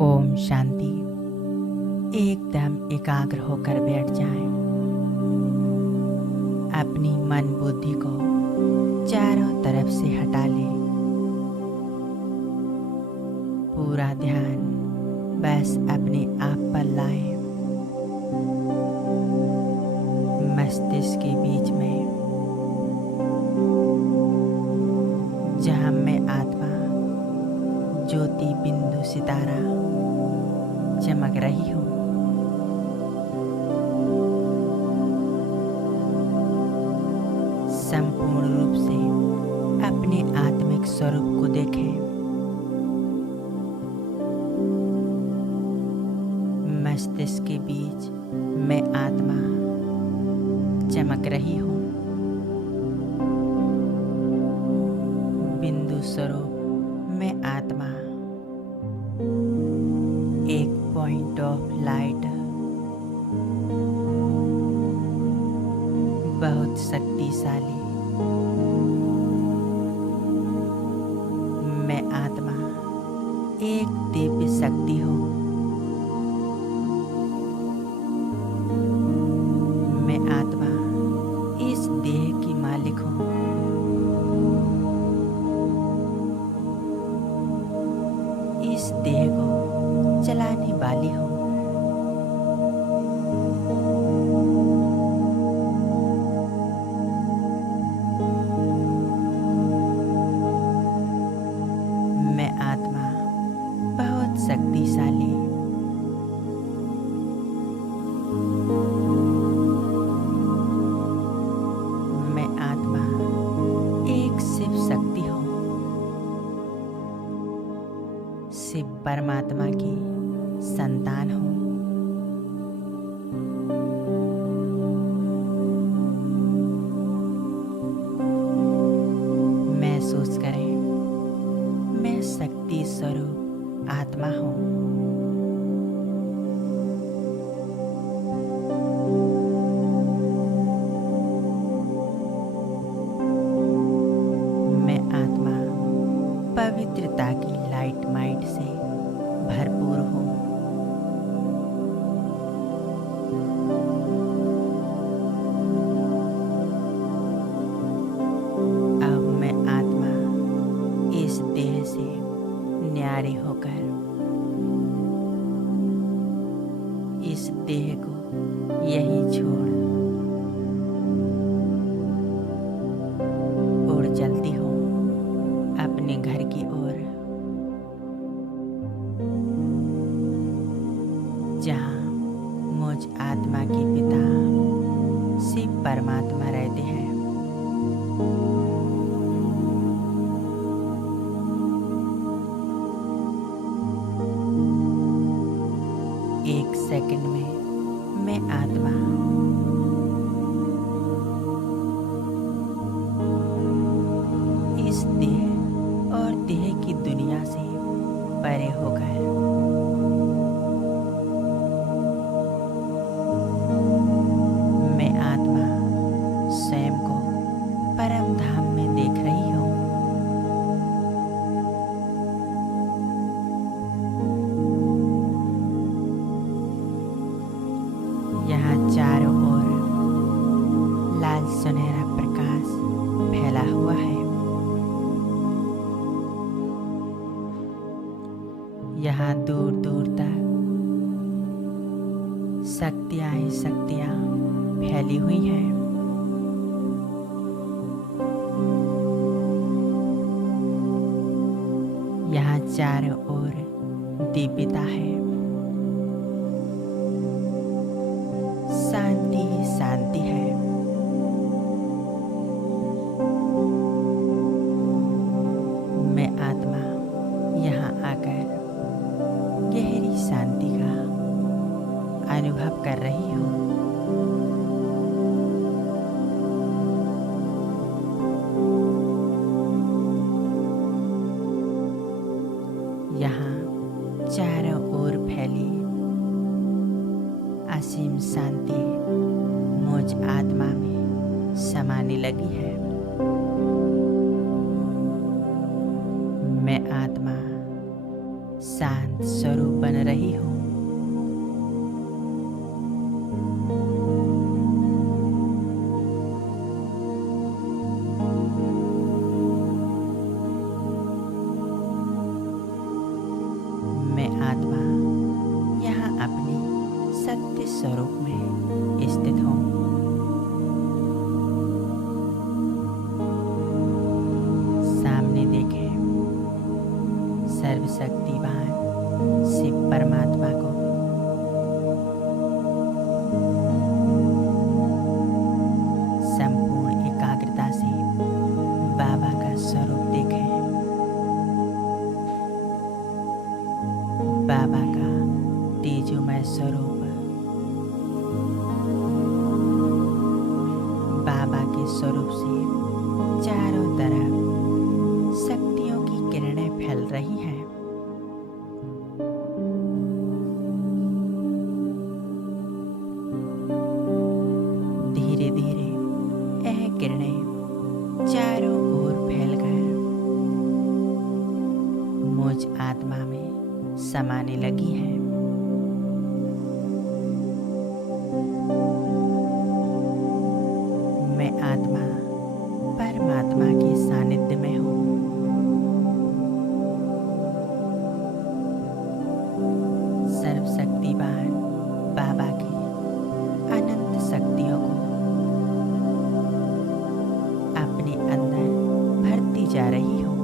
ओम शांति। एकदम एकाग्र होकर बैठ जाएं। अपनी मन बुद्धि को चारों तरफ से हटा लें। पूरा ध्यान बस अपने आप पर लाएं। मस्तिष्क के बीच में जहां मैं आत्मा ज्योति बिंदु सितारा चमक रही हूँ। संपूर्ण रूप से अपने आत्मिक स्वरूप को देखें। मस्तिष्क के बीच मैं आत्मा चमक रही हूँ। बिंदु स्वरूप मैं आत्मा एक पॉइंट ऑफ लाइट बहुत शक्तिशाली। मैं आत्मा एक दिव्य शक्ति हूँ। मैं आत्मा इस देह की मालिक हूँ। इस देह को चलाने वाली हूँ। मैं आत्मा बहुत शक्तिशाली। मैं आत्मा एक शिव शक्ति हूँ। शिव परमात्मा की संतान हूँ। महसूस करें, मैं शक्ति स्वरूप आत्मा हूँ। मैं आत्मा पवित्रता की लाइट माइट से भरपूर हूँ। अब मैं आत्मा इस देह से न्यारी होकर इस देह को यहीं छोड़ उड़ चलती हूँ अपने घर की ओर, जहाँ मुझ आत्मा के पिता शिव परमात्मा रहते हैं। एक सेकंड में मैं आत्मा इस देह और देह की दुनिया से परे होकर मैं आत्मा स्वयं को परम धाम में देख रही हूँ। यहाँ चारों ओर लाल सुनहरा प्रकाश फैला हुआ है। यहाँ दूर दूर तक शक्तियाँ ही शक्तियाँ फैली हुई हैं। यहाँ चारों ओर दिव्यता है। शांति ही शांति है। मैं आत्मा यहाँ आकर गहरी शांति का अनुभव कर रही हूँ। यहाँ चारों ओर फैली असीम शांति मुझ आत्मा में समाने लगी है। मैं आत्मा शांत स्वरूप बन रही हूँ। मैं आत्मा यहाँ अपने सत्य स्वरूप में स्थित हूँ। सामने देखें सर्वशक्तिवान शिव परमात्मा को। संपूर्ण एकाग्रता से बाबा का स्वरूप देखें। बाबा का तेजोमय स्वरूप। बाबा के स्वरूप से चारों तरफ शक्तियों की किरणें फैल रही हैं। धीरे धीरे यह किरणें चारों ओर फैलकर मुझ आत्मा में समाने लगी हैं। मैं आत्मा परमात्मा के सानिध्य में हूँ। सर्वशक्तिवान बाबा की अनंत शक्तियों को अपने अंदर भरती जा रही हूँ।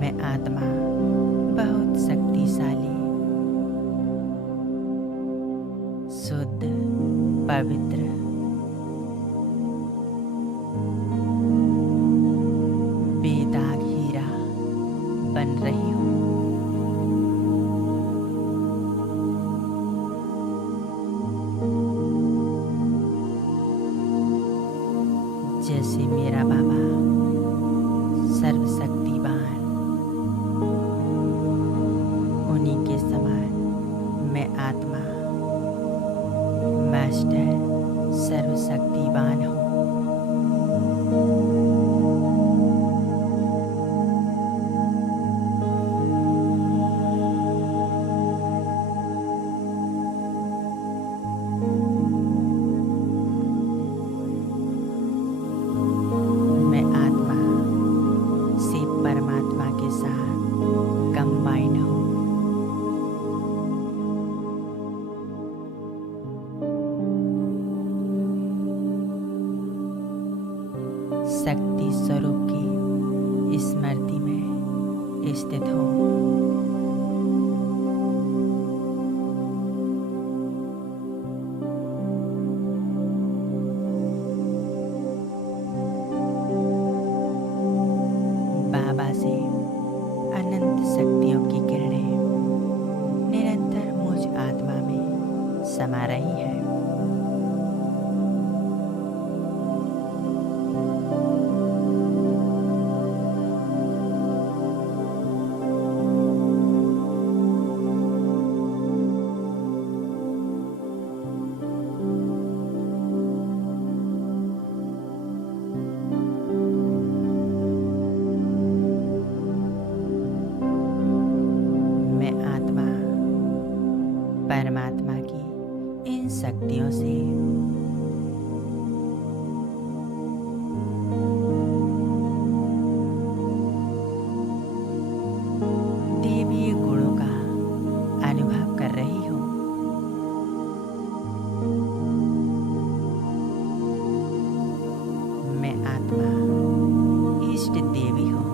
मैं आत्मा बहुत शक्तिशाली, शुद्ध, पवित्र, बेदाग हीरा बन रही हूँ। जैसे मेरा बाबा सर्वशक्तिवान, उन्हीं के समान मैं आत्मा मास्टर सर्वशक्तिवान हूँ। मैं आत्मा शिव परमात्मा के साथ कंबाइन हूँ। शक्ति स्वरूप की स्मृति में स्थित हूँ। बाबा से अनंत शक्तियों की किरणें निरंतर मुझ आत्मा में समा रही है। मैं आत्मा परमात्मा की इन शक्तियों से देवीय गुणों का अनुभव कर रही हूँ। मैं आत्मा इष्ट देवी हूँ।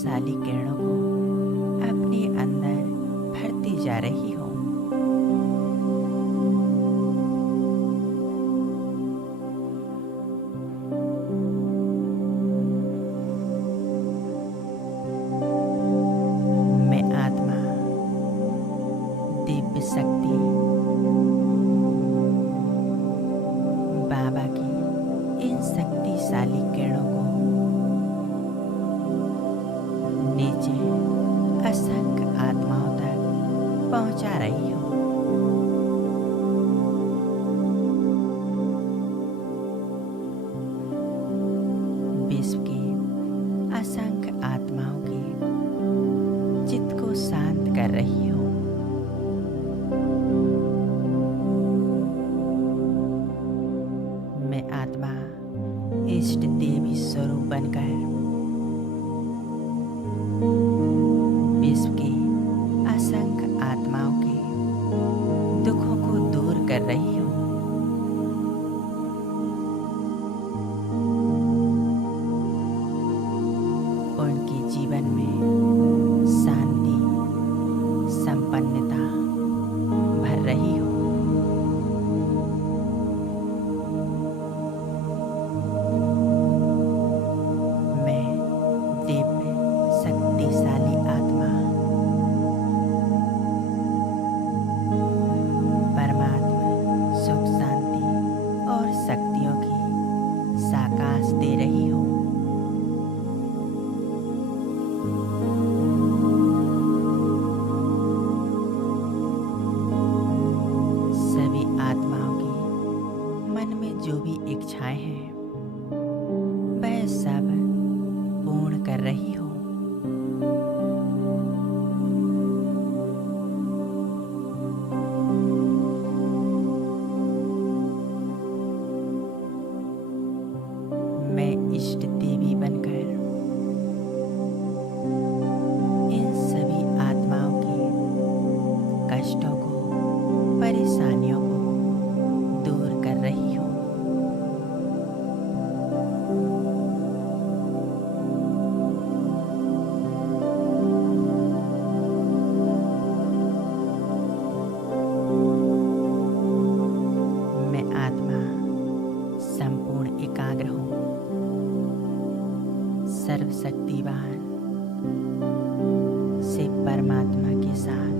शक्तिशाली किरणों को अपने अंदर भरती जा रही हूँ। मैं आत्मा दिव्य शक्ति बाबा की इन शक्तिशाली किरणों को नीचे असंख्य आत्माओं तक पहुंचा रही हूँ। विश्व की असंख्य आत्माओं की चित्त को शांत कर रही हूँ। मैं आत्मा इष्ट देवी स्वरूप बनकर विश्व की असंख्य आत्माओं के दुखों को दूर कर रही हूँ। उनके जीवन में शांति संपन्नता भर रही हूँ। मैं दिव्य शक्तिशाली आत्मा परमात्मा सुख शांति और शक्तियों की साकाश दे रही हूँ। सभी आत्माओं की मन में जो भी इच्छाएं हैं वह सब पूर्ण कर रही हूँ। मैं इष्ट देवी बनकर इन सभी आत्माओं के कष्टों को परेशानियों को दूर कर रही हूँ। मैं आत्मा संपूर्ण एकाग्र हूँ, सर्वशक्तिवान से परमात्मा के साथ।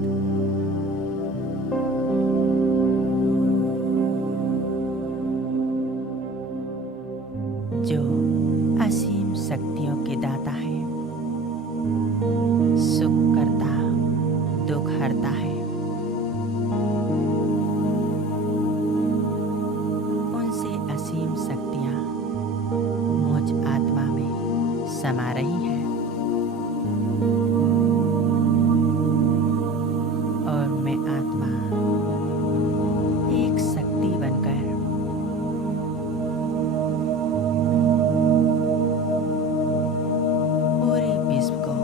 जो असीम शक्तियों के दाता है, सुख करता दुख हरता है, उनसे असीम शक्तियाँ मुझ आत्मा में समा रही हैं और मैं आत्मा एक शक्ति बनकर पूरे विश्व को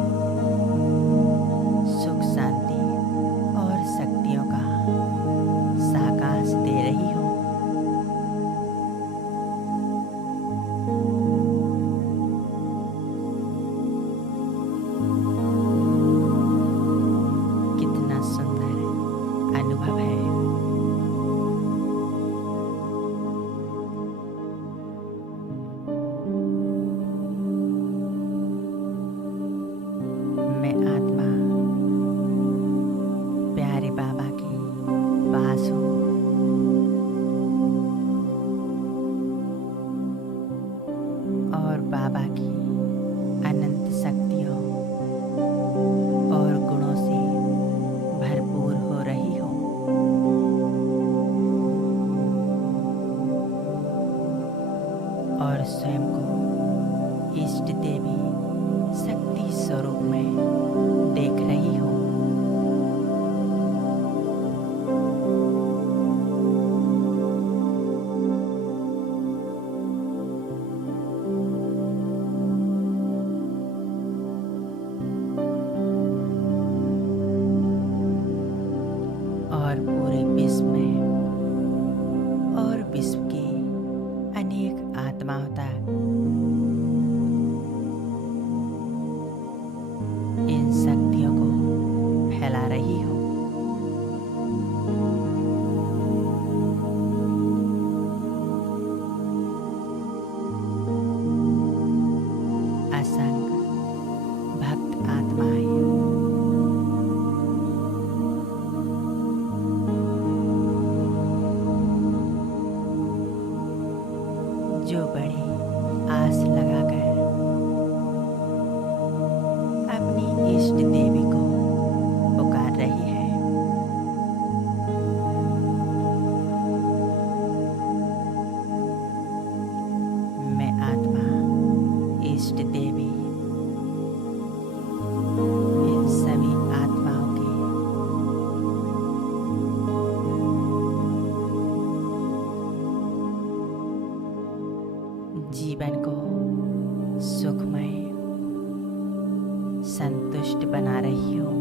सुख शांति और शक्तियों का साकाश दे रही हूँ। कितना सुंदर अनुभव है। मैं आत्मा प्यारे बाबा के पास हूँ और बाबा की अनंत शक्तियों और गुणों से भरपूर हो रही हूँ। और स्वयं को इष्ट देवी शक्ति स्वरूप में देख रही हूँ। और पूरे विश्व में और विश्व की अनेक आत्माओं तक जो बड़ी आस लगाकर अपनी इष्ट देवी को पुकार रही है। मैं आत्मा इष्ट देवी इन सभी आत्माओं की जीवन को सुखमय संतुष्ट बना रही हूँ।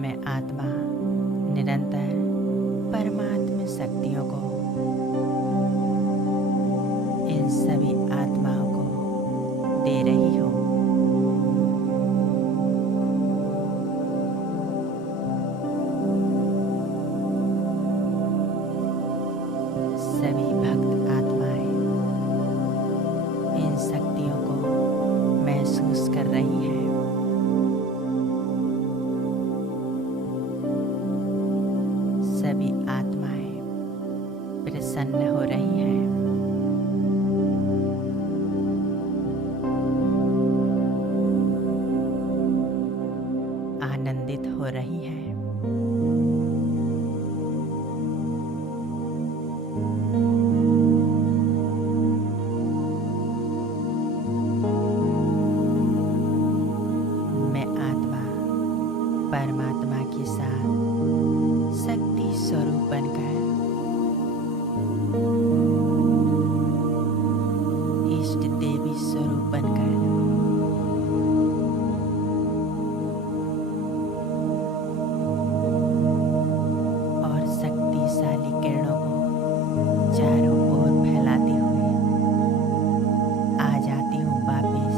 मैं आत्मा निरंतर परमात्मा शक्तियों को इन सभी आत्माओं को दे रही हूँ। सभी भक्त आत्माएं इन शक्तियों को महसूस कर रही हैं। सभी आत्माएं प्रसन्न हो रही हैं। आनंदित हो रही हैं। मैं आत्मा परमात्मा के साथ शक्ति स्वरूप बनकर इष्ट देवी स्वरूप बनकर और शक्तिशाली किरणों को चारों ओर फैलाते हुए आ जाती हूँ वापिस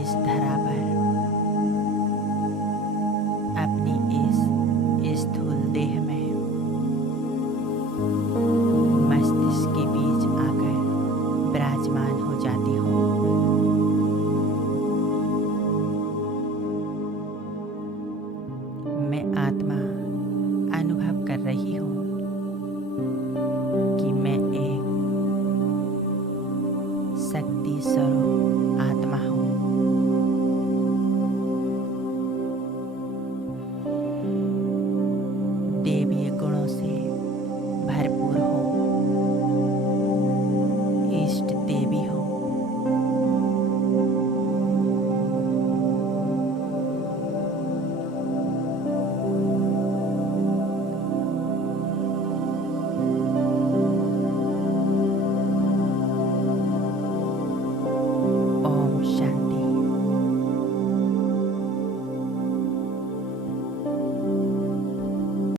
इस धरा पर, अपनी इस स्थूल देह में मस्तिष्क के बीच आकर विराजमान हो जाती हूँ। मैं आत्मा अनुभव कर रही हूँ